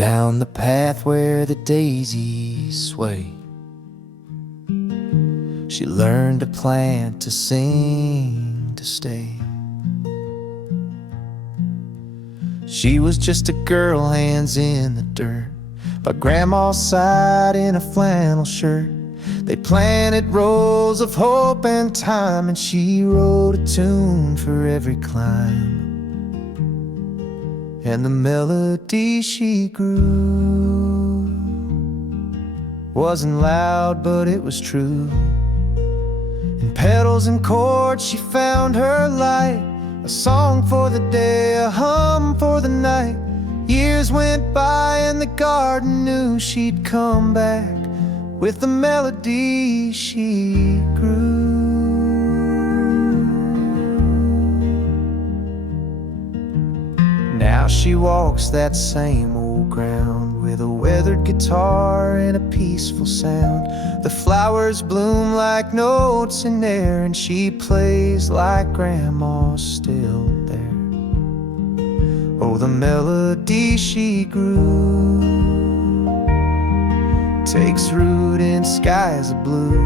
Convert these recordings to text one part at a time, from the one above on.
down the path where the daisies sway. She learned to plant, to sing, to stay. She was just a girl, hands in the dirt, by Grandma's side in a flannel shirt. They planted rows of hope and time, and she wrote a tune for every climb. And the melody she grew wasn't loud, but it was true. In petals and chords she found her light, a song for the day, a hum for the night. Years went by and the garden knew she'd come back with the melody she grew. Now she walks that same old ground with a weathered guitar and a peaceful sound. The flowers bloom like notes in air, and she plays like Grandma's still there. Oh, the melody she grew takes root in skies of blue,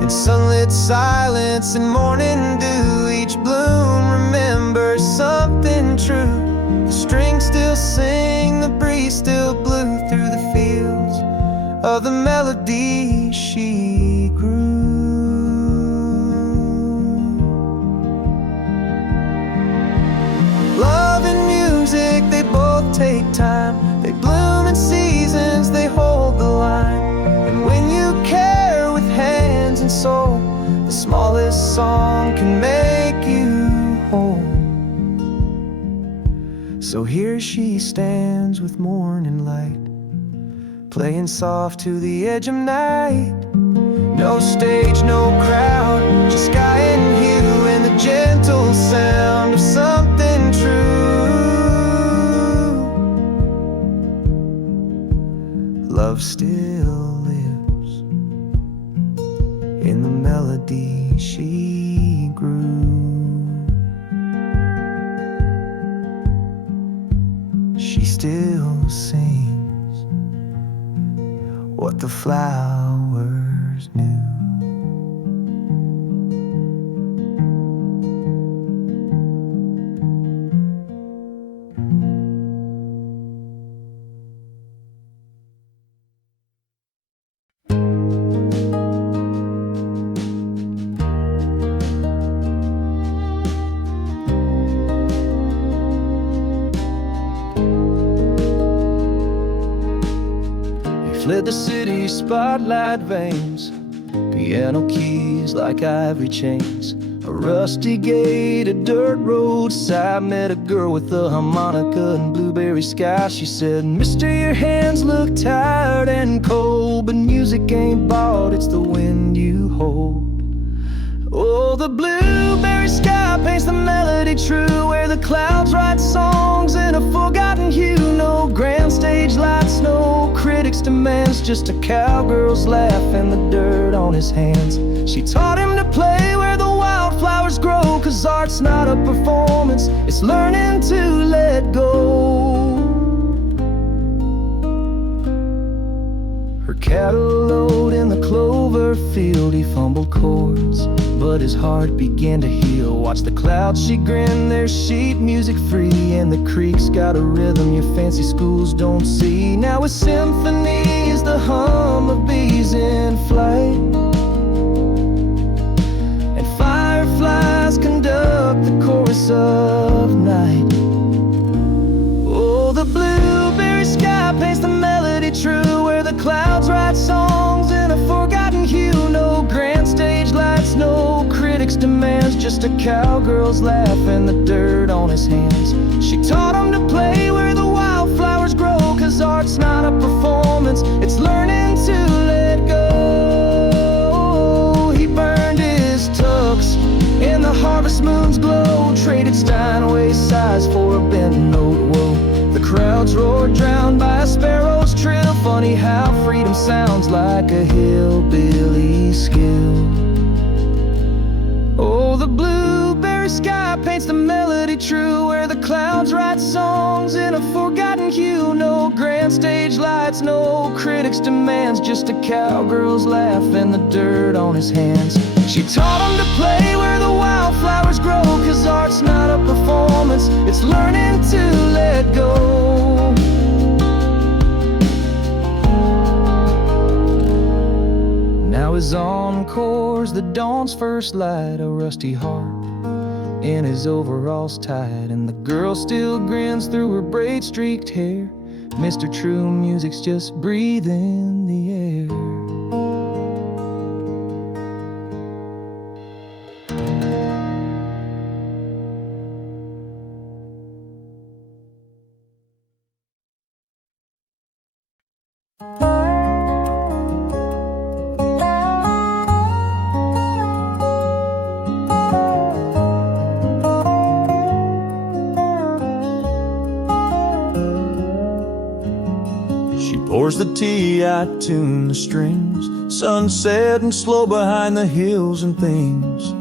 in sunlit silence and morning dew. Each bloom remembers something true. The strings still sing, the breeze still blew through the fields of the melody she grew. Love and music, they both take time. They bloom in seasons, they hold the line. And when you care with hands and soul, the smallest song can make you whole. So here she stands with morning light, playing soft to the edge of night. No stage, no crowd, just sky and hue, and the gentle sound of something true. Love still lives in the melody she grew. She still sings what the flowers knew. Fled the city spotlight veins, piano keys like ivory chains. A rusty gate, a dirt roadside. Met a girl with a harmonica and blueberry sky. She said, "Mister, your hands look tired and cold, but music ain't bought, it's the wind you hold." Oh, the blueberry sky paints the melody true, where the clouds write songs in a forgotten hue. No grand stage lights, no critics' demands, just a cowgirl's laugh and the dirt on his hands. She taught him to play where the wildflowers grow, 'cause art's not a performance, it's learning to let go. Her cattle load in the clover field, he fumbled chords, but his heart began to heal. Watch the clouds, she grinned, there's sheet music free, and the creek's got a rhythm your fancy schools don't see. Now a symphony is the hum of bees in flight, and fireflies conduct the chorus of night. Oh, the blueberry sky paints the melody true, where the clouds write songs in a forgotten hue. No grand stage lights, no critics' demands, just a cowgirl's laugh and the dirt on his hands. She taught him to play where the wildflowers grow, 'cause art's not a performance, it's learning to let go. He burned his tux in the harvest moon's glow, traded Steinway sighs for a bent note. Whoa, the crowds roared, drowned by a sparrow's trill. Funny how freedom sounds like a hillbilly skill. Oh, the blueberry starry sky paints the melody true, where the clouds write songs in a forgotten hue. No grand stage lights, no critics' demands, just a cowgirl's laugh and the dirt on his hands. She taught him to play where the wildflowers grow, 'cause art's not a performance, it's learning to let go. Now his encore's the dawn's first light, a rusty harp in his overalls tied, and the girl still grins through her braid-streaked hair. Mr. True Music's just breathing the air. Pours the tea, I tune the strings, sunset and slow behind the hills and things.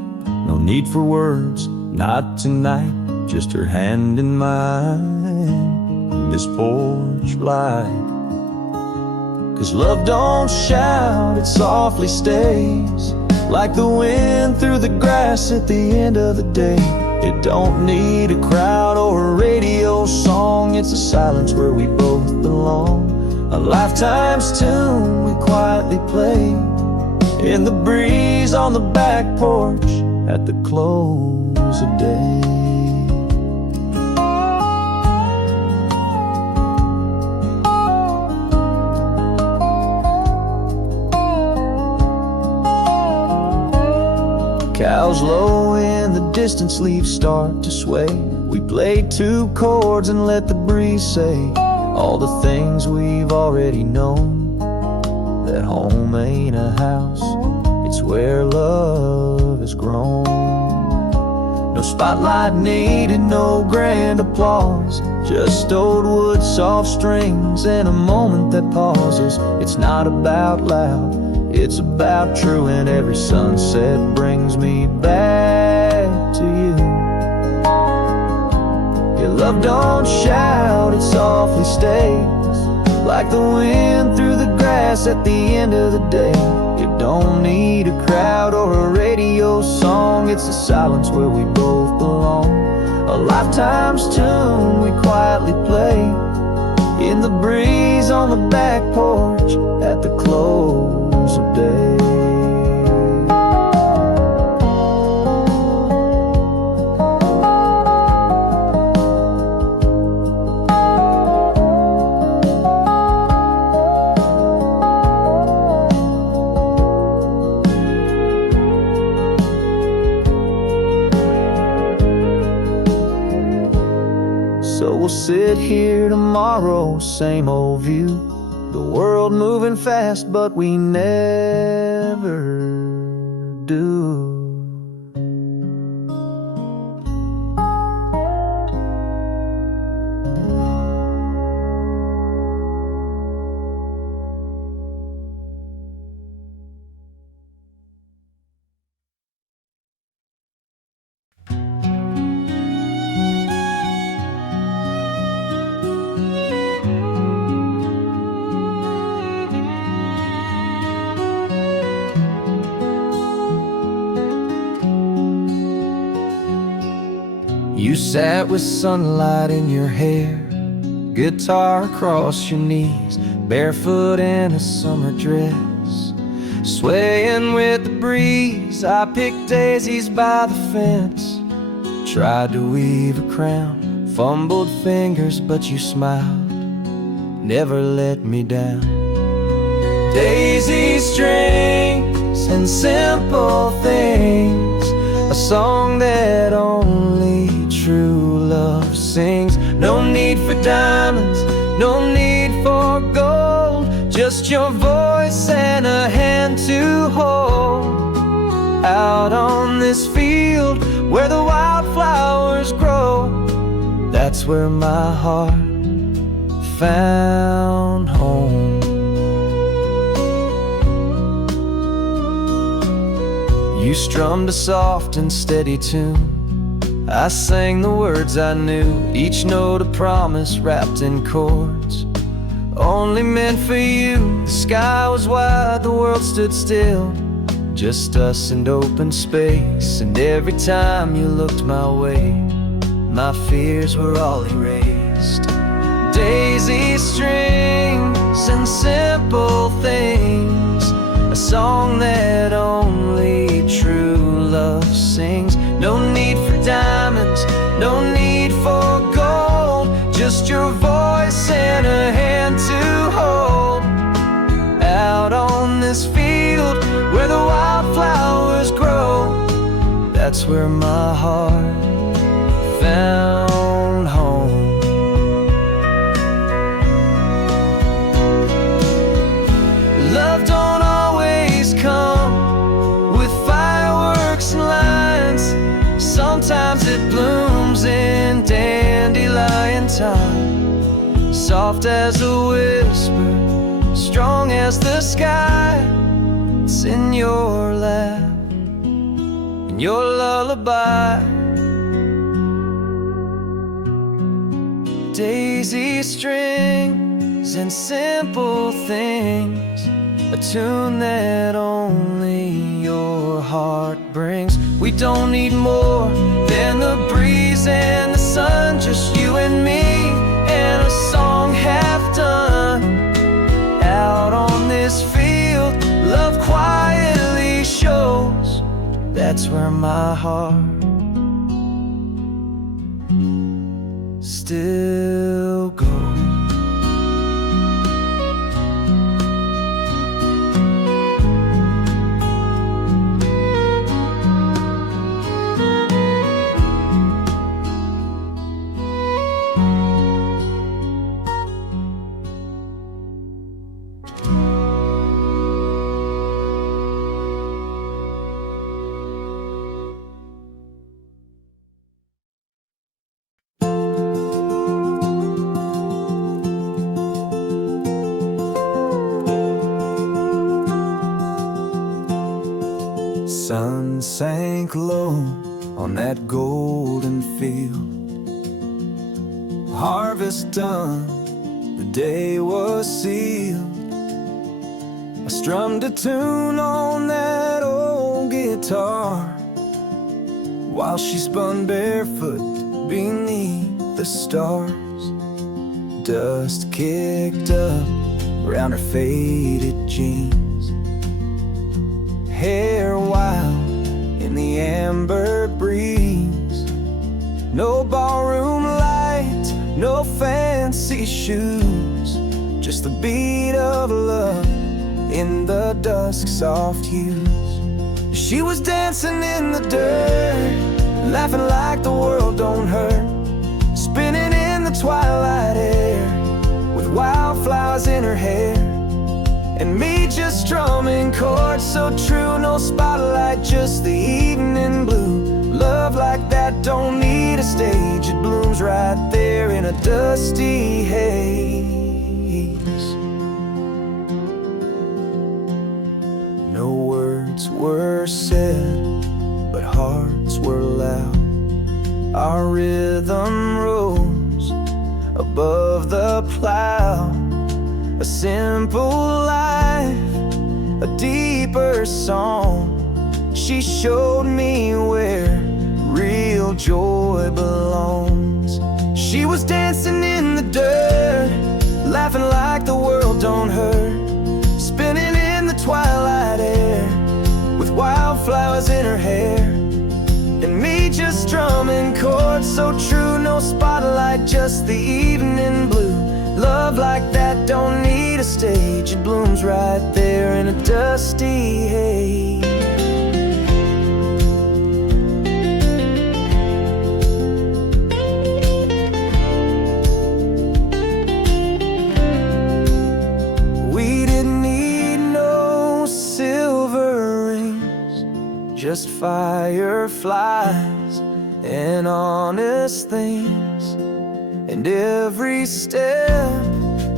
No need for words, not tonight, just her hand in mine, this porch light. 'Cause love don't shout, it softly stays, like the wind through the grass at the end of the day. It don't need a crowd or a radio song, it's a silence where we both belong. A lifetime's tune we quietly play, in the breeze on the back porch at the close of day. Cows low in the distance, leaves start to sway. We played two chords and let the breeze say all the things we've already known, that home ain't a house, it's where love has grown. No spotlight needed, no grand applause, just old wood, soft strings, and a moment that pauses. It's not about loud, it's about true, and every sunset brings me back to you. Your love don't shout, it softly stays, like the wind through the grass at the end of the day. It don't need a crowd or a radio song, it's the silence where we both belong. A lifetime's tune we quietly play, in the breeze on the back porch at the close of day. So we'll sit here tomorrow, same old view, the world moving fast, but we never do. You sat with sunlight in your hair, guitar across your knees, barefoot in a summer dress, swaying with the breeze. I picked daisies by the fence, tried to weave a crown, fumbled fingers but you smiled, never let me down. Daisy strings and simple things, a song that only true love sings. No need for diamonds, no need for gold, just your voice and a hand to hold. Out on this field where the wildflowers grow, that's where my heart found home. You strummed a soft and steady tune, I sang the words I knew, each note a promise wrapped in chords, only meant for you. The sky was wide, the world stood still, just us and open space. And every time you looked my way, my fears were all erased. Daisy strings and simple things, a song that only true love sings. No need for diamonds, no need for gold, just your voice and a hand to hold. Out on this field where the wildflowers grow, that's where my heart found home. Love don't always come with fireworks and lines. Sometimes it blooms in dandelion time, soft as a whisper, strong as the sky. It's in your lap, in your lullaby. Daisy strings and simple things, a tune that only your heart brings. We don't need more than the breeze and the sun, just you and me and a song half done. Out on this field, love quietly shows, that's where my heart still goes. Sun sank low on that golden field. Harvest done, the day was sealed. I strummed a tune on that old guitar while she spun barefoot beneath the stars. Dust kicked up around her faded jeans, hair wild in the amber breeze. No ballroom lights, no fancy shoes, just the beat of love in the dusk soft hues. She was dancing in the dirt, laughing like the world don't hurt, spinning in the twilight air with wildflowers in her hair. And me just strumming chords so true, no spotlight, just the evening blue. Love like that don't need a stage, it blooms right there in a dusty haze. No words were said, but hearts were loud. Our rhythm rose above the plow. A simple life, a deeper song. She showed me where real joy belongs. She was dancing in the dirt, laughing like the world don't hurt, spinning in the twilight air with wildflowers in her hair. And me just strumming chords so true, no spotlight, just the evening blue. Love like that don't need a stage, it blooms right there in a dusty haze. We didn't need no silver rings, just fireflies and honest things. And every step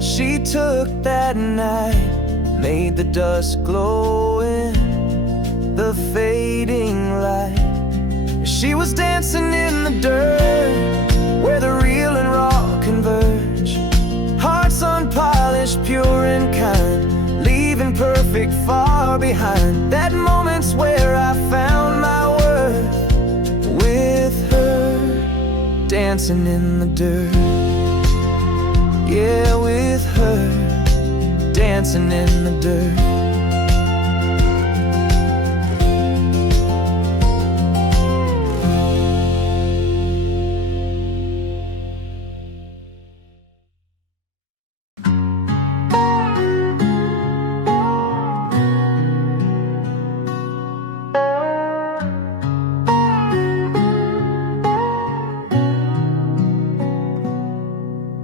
she took that night made the dusk glow in the fading light. She She was dancing in the dirt, where the real and raw converge. Hearts unpolished, pure and kind, leaving perfect far behind. That moment's where I found my worth, with her, dancing in the dirt. Yeah, with her, dancing in the dirt.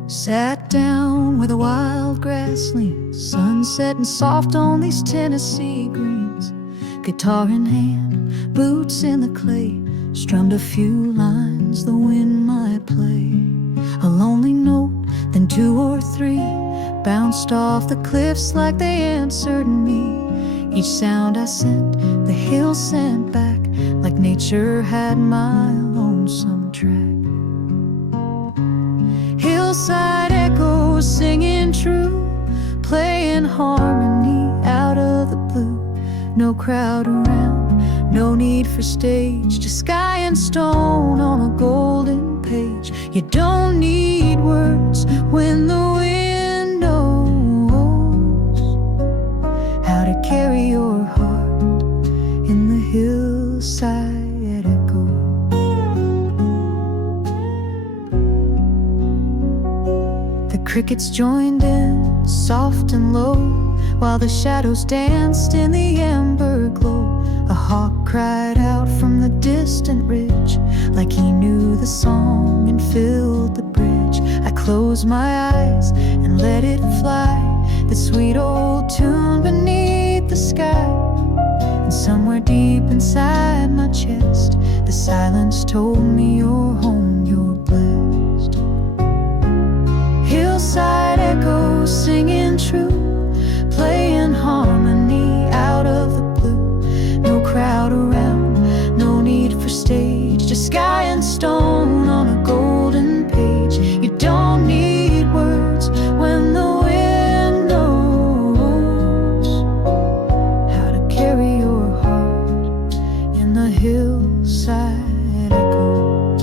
Sat down where the wild grass leans, sunset and soft on these Tennessee greens. Guitar in hand, boots in the clay, strummed a few lines the wind might play. A lonely note, then two or three, bounced off the cliffs like they answered me. Each sound I sent, the hills sent back, like nature had my lonesome track. Hillside echoes singing true, playing harmony out of the blue. No crowd around, no need for stage, just sky and stone on a golden page. You don't need words when the wind knows how to carry your heart in the hillside echo. Crickets joined in, soft and low, while the shadows danced in the amber glow. A hawk cried out from the distant ridge, like he knew the song and filled the bridge. I closed my eyes and let it fly, the sweet old tune beneath the sky. And somewhere deep inside my chest, the silence told me you're home, you're blessed. Hillside echoes singing true, playing harmony out of the blue. No crowd around, no need for stage, just sky and stone on a golden page. You don't need words when the wind knows how to carry your heart in the hillside echoes.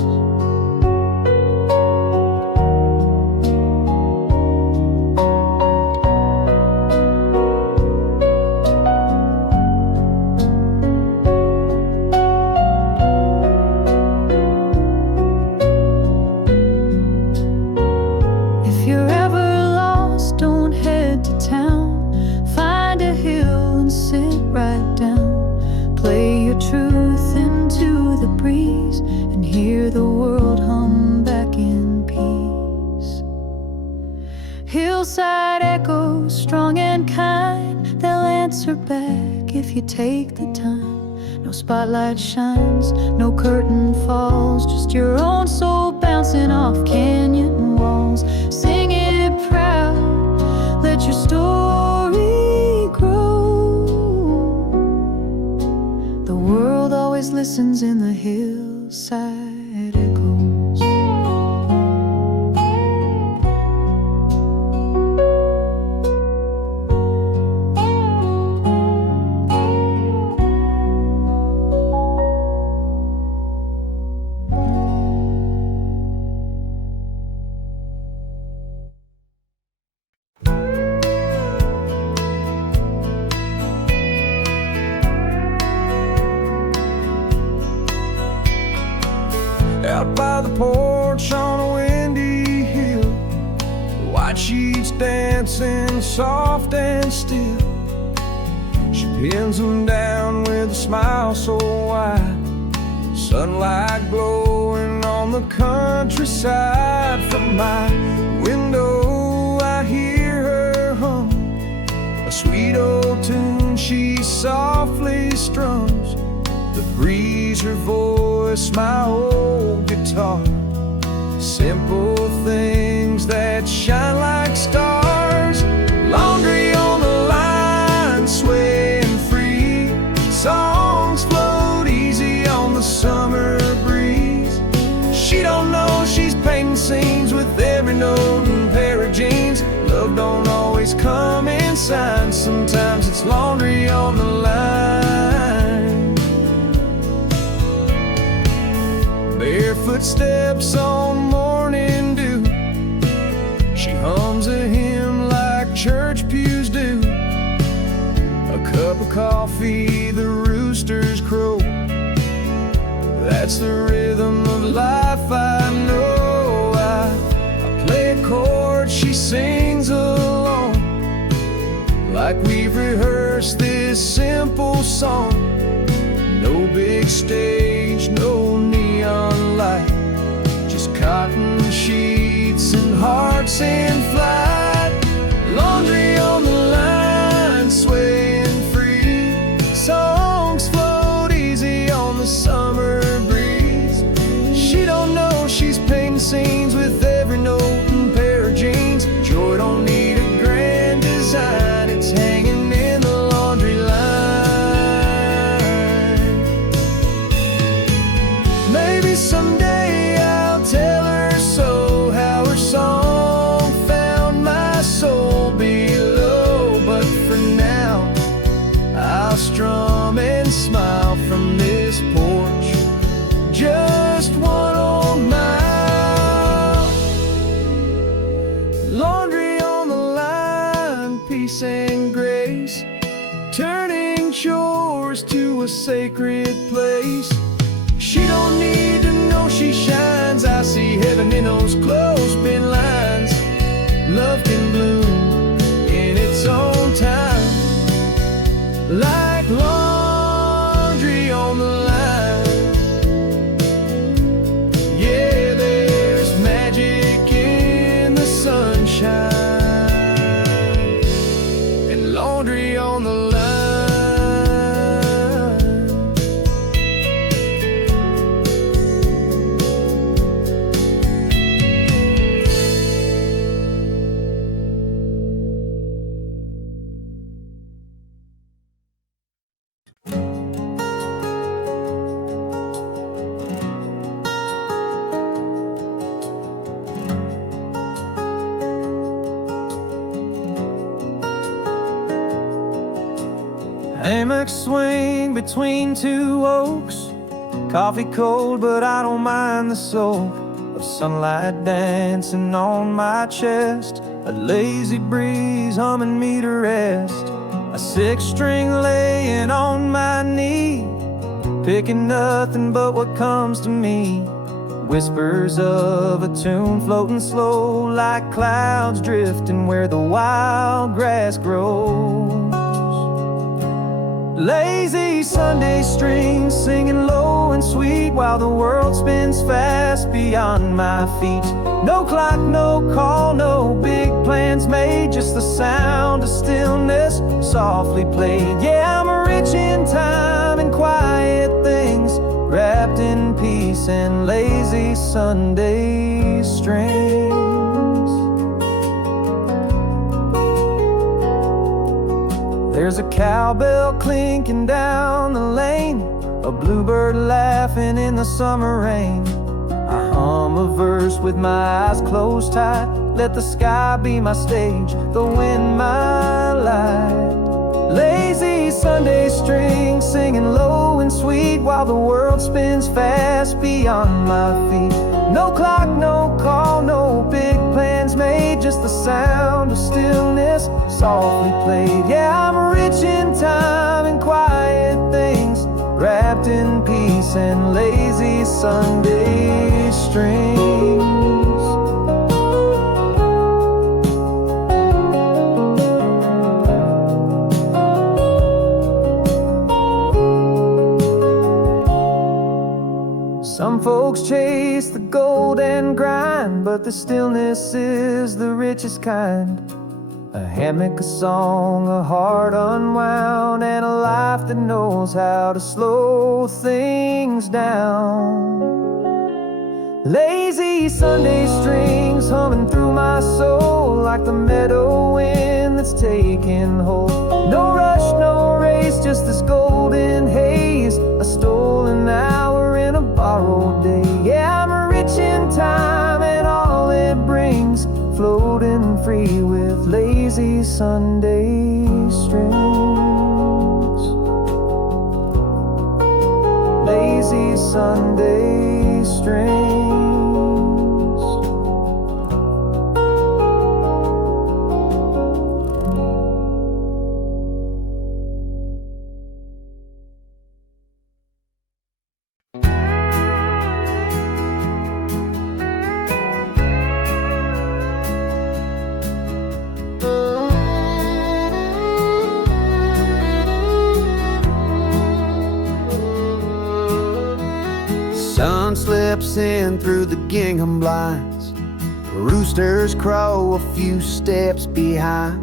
Hillside echoes, strong and kind, they'll answer back if you take the time. No spotlight shines, no curtain falls, just your own soul bouncing off canyon walls. Sing it proud, let your story grow. The world always listens in the hillside echoes. Out by the porch on a windy hill, white sheets dancing soft and still. She pins them down with a smile so wide, sunlight glowing on the countryside. From my window I hear her hum a sweet old tune she softly strums. The breeze, her voice, my old guitar, simple things that shine like stars. Laundry on the line, swaying free, songs float easy on the summer breeze. on the line. Barefoot steps on morning dew. She hums a hymn like church pews do. A cup of coffee, the roosters crow. That's the rhythm of life, I know. I play a chord, she sings along, like we've rehearsed this simple song. No big stage, no neon light, just cotton sheets and hearts in flight. Laundry on the line, swaying free. Songs float easy on the summer breeze. She don't know she's painting scenes with every note and pair of jeans. Joy don't need a grand design, it's hanging in the laundry line. Maybe someday I'll tell her so, how her song found my soul below. But for now, I'll strum and smile from this porch. Just one old mile. Laundry on the line, peace and grace, turning chores to a sacred place. She don't need to know she shines. I see heaven in those clothespin lines. Love can bloom in its own time, like laundry on the line. Yeah, there's magic in the sunshine, and laundry on the line. Hammock swing between two oaks. Coffee cold, but I don't mind the soak of sunlight dancing on my chest. A lazy breeze humming me to rest. A six-string laying on my knee, picking nothing but what comes to me. Whispers of a tune floating slow, like clouds drifting where the wild grass grows. Lazy Sunday strings singing low and sweet, while the world spins fast beyond my feet. No clock, no call, no big plans made, just the sound of stillness softly played. Yeah, I'm rich in time and quiet things, wrapped in peace and lazy Sunday strings. There's a cowbell clinking down the lane, a bluebird laughing in the summer rain. I hum a verse with my eyes closed tight, let the sky be my stage, the wind my light. Lazy Sunday strings singing low and sweet, while the world spins fast beyond my feet. No clock, no call, no big plans made, just the sound of stillness softly played. Yeah, I'm rich in time and quiet things, wrapped in peace and lazy Sunday strings. Some folks chase the gold and grind, but the stillness is the richest kind. A hammock, a song, a heart unwound, and a life that knows how to slow things down. Lazy Sunday strings humming through my soul, like the meadow wind that's taking hold. No rush, no race, just this golden haze, a stolen hour in a borrowed day. Yeah, I'm rich in time and all it brings, floating free with lazy Sunday strings. these Sunday strings. Sun slips in through the gingham blinds. Roosters crow a few steps behind.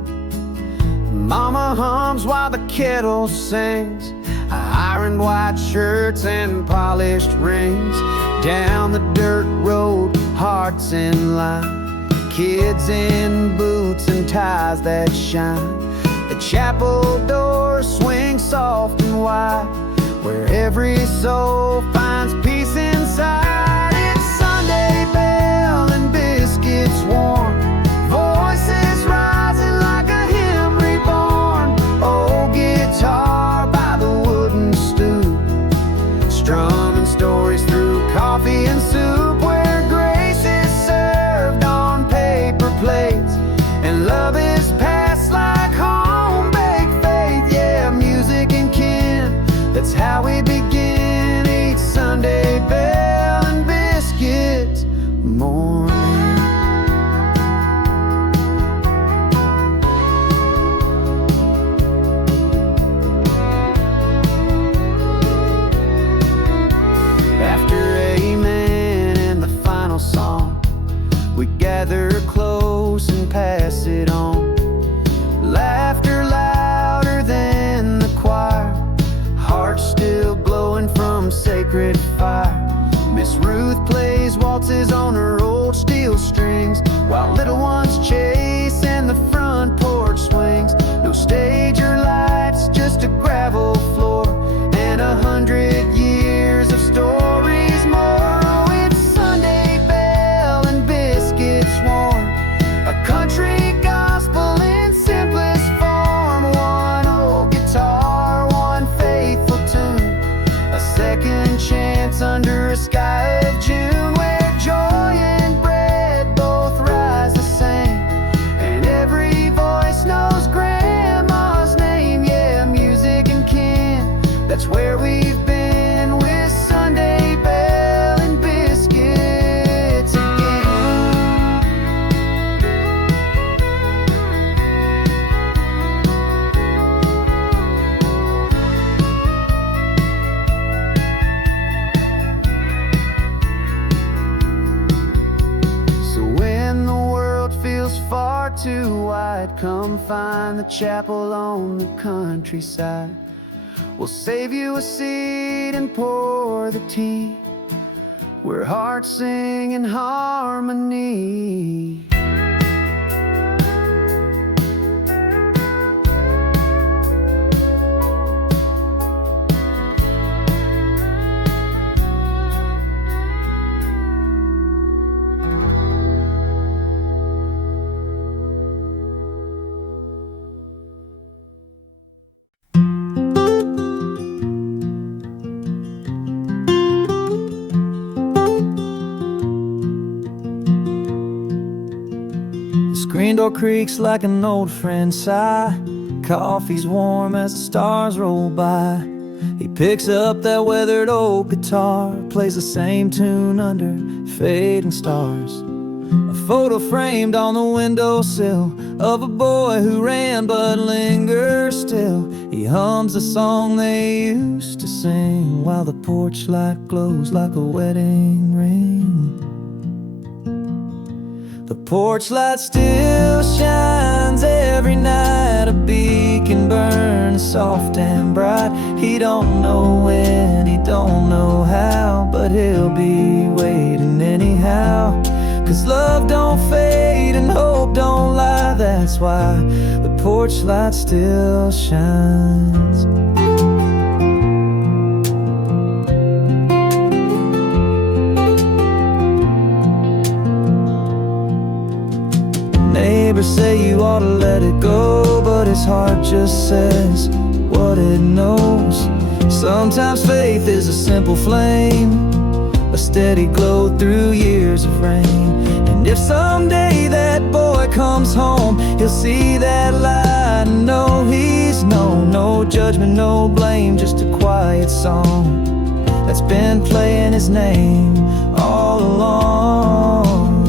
Mama hums while the kettle sings. Ironed white shirts and polished rings. Down the dirt road, hearts in line. Kids in boots and ties that shine. The chapel doors swing soft and wide, where every soul finds peace inside. It's Sunday bell and biscuits warm, voices rising like a hymn reborn. Old guitar by the wooden stoop, strumming stories through coffee and soup, where grace is served on paper plates and love is passed like home-baked faith. Yeah, music and kin, that's how we begin each Sunday bell and biscuit morning. After amen and the final song, we gather close and pass it on. Laughter louder than the choir, hearts still glowing from sacred fire. Miss Ruth plays waltzes on her old steel strings, while little ones chase and the front porch swings. No stage or lights, just a gravel floor and 100 years of stories more. Oh, it's Sunday bell and biscuits warm, a country gospel in simplest form. One old guitar, one faithful tune, a second chance under a sky of June, where joy and bread both rise the same, and every voice knows grandma's name. Yeah, music and kin, that's where we've been with Sunday bell and biscuits again. So when the world feels far too wide, come find the chapel on the countryside. We'll save you a seat and pour the tea, where hearts sing in harmony. Screen door creaks like an old friend's sigh. Coffee's warm as the stars roll by. He picks up that weathered old guitar, plays the same tune under fading stars. A photo framed on the windowsill of a boy who ran but lingers still. He hums a song they used to sing, while the porch light glows like a wedding ring. The porch light still shines every night, a beacon burns soft and bright. He don't know when, he don't know how, but he'll be waiting anyhow. 'Cause love don't fade and hope don't lie, that's why the porch light still shines. Neighbors say you ought to let it go, but his heart just says what it knows. Sometimes faith is a simple flame, a steady glow through years of rain. And if someday that boy comes home, he'll see that light and know he's known. No judgment, no blame, just a quiet song that's been playing his name all along.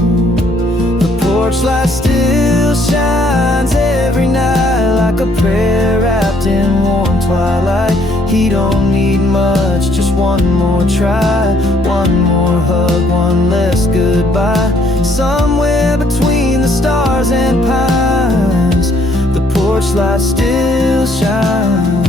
The porch light still shines every night, like a prayer wrapped in warm twilight. He don't need much, just one more try, one more hug, one less goodbye. Somewhere between the stars and pines, the porch light still shines.